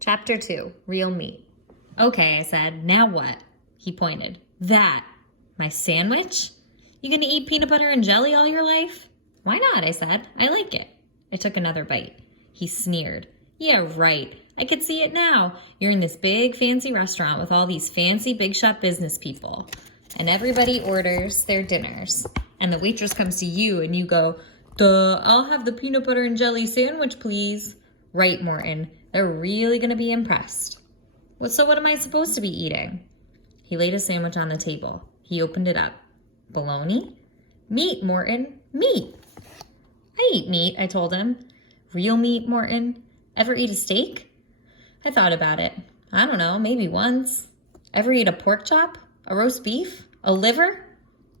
Chapter 2, Real Meat. Okay, I said, now what? He pointed. That. My sandwich? You gonna eat peanut butter and jelly all your life? Why not, I said. I like it. I took another bite. He sneered. Yeah, right. I could see it now. You're in this big fancy restaurant with all these fancy big shot business people. And everybody orders their dinners. And the waitress comes to you and you go, duh, I'll have the peanut butter and jelly sandwich, please. Right, Morton. They're really gonna be impressed. So what am I supposed to be eating? He laid a sandwich on the table. He opened it up. Bologna? Meat, Morton. Meat. I eat meat, I told him. Real meat, Morton. Ever eat a steak? I thought about it. I don't know, maybe once. Ever eat a pork chop? A roast beef? A liver?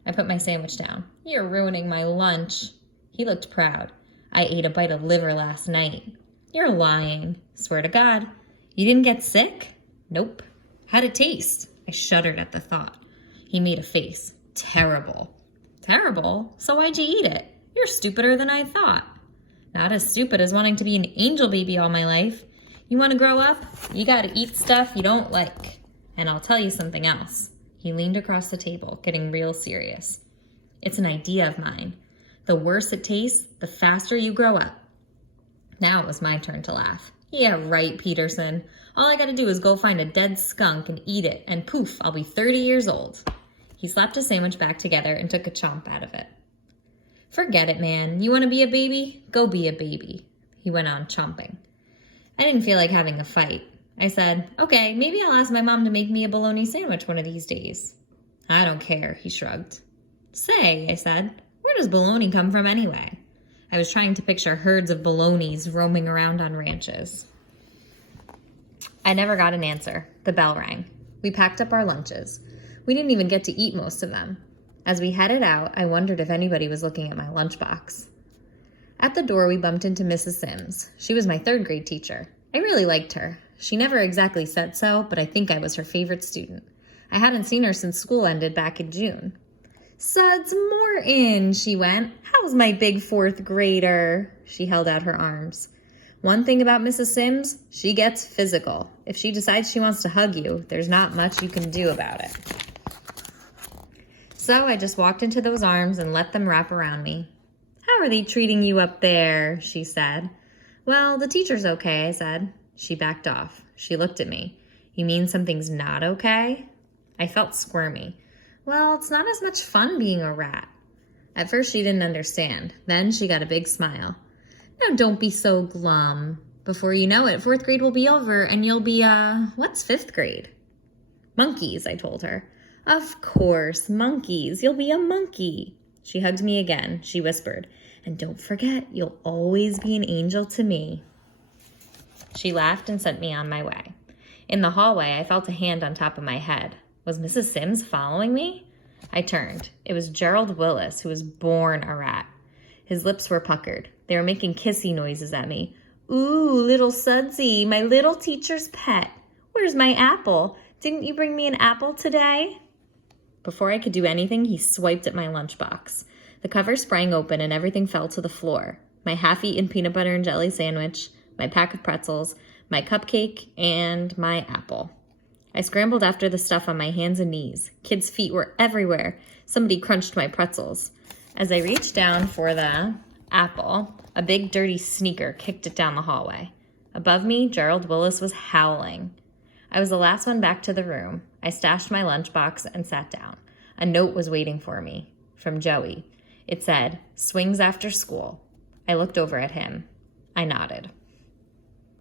I put my sandwich down. You're ruining my lunch. He looked proud. I ate a bite of liver last night. You're lying. Swear to God. You didn't get sick? Nope. How'd it taste? I shuddered at the thought. He made a face. Terrible. Terrible? So why'd you eat it? You're stupider than I thought. Not as stupid as wanting to be an angel baby all my life. You want to grow up? You got to eat stuff you don't like. And I'll tell you something else. He leaned across the table, getting real serious. It's an idea of mine. The worse it tastes, the faster you grow up. Now it was my turn to laugh. Yeah, right, Peterson. All I gotta do is go find a dead skunk and eat it, and poof, I'll be 30 years old. He slapped his sandwich back together and took a chomp out of it. Forget it, man. You want to be a baby? Go be a baby. He went on chomping. I didn't feel like having a fight. I said, okay, maybe I'll ask my mom to make me a bologna sandwich one of these days. I don't care, he shrugged. Say, I said, where does bologna come from anyway? I was trying to picture herds of bolognas roaming around on ranches. I never got an answer. The bell rang. We packed up our lunches. We didn't even get to eat most of them. As we headed out, I wondered if anybody was looking at my lunchbox. At the door, we bumped into Mrs. Sims. She was my third grade teacher. I really liked her. She never exactly said so, but I think I was her favorite student. I hadn't seen her since school ended back in June. Suds Morton, she went. How's my big fourth grader? She held out her arms. One thing about Mrs. Sims, she gets physical. If she decides she wants to hug you, there's not much you can do about it. So I just walked into those arms and let them wrap around me. How are they treating you up there? She said. Well, the teacher's okay, I said. She backed off. She looked at me. You mean something's not okay? I felt squirmy. Well, it's not as much fun being a rat. At first she didn't understand. Then she got a big smile. Now don't be so glum. Before you know it, fourth grade will be over and you'll be, what's fifth grade? Monkeys, I told her. Of course, monkeys. You'll be a monkey. She hugged me again. She whispered, and don't forget, you'll always be an angel to me. She laughed and sent me on my way. In the hallway, I felt a hand on top of my head. Was Mrs. Sims following me? I turned. It was Gerald Willis, who was born a rat. His lips were puckered. They were making kissy noises at me. Ooh, little Sudsy, my little teacher's pet. Where's my apple? Didn't you bring me an apple today? Before I could do anything, he swiped at my lunchbox. The cover sprang open and everything fell to the floor. My half-eaten peanut butter and jelly sandwich, my pack of pretzels, my cupcake, and my apple. I scrambled after the stuff on my hands and knees. Kids' feet were everywhere. Somebody crunched my pretzels. As I reached down for the apple, a big dirty sneaker kicked it down the hallway. Above me, Gerald Willis was howling. I was the last one back to the room. I stashed my lunchbox and sat down. A note was waiting for me, from Joey. It said, swings after school. I looked over at him. I nodded.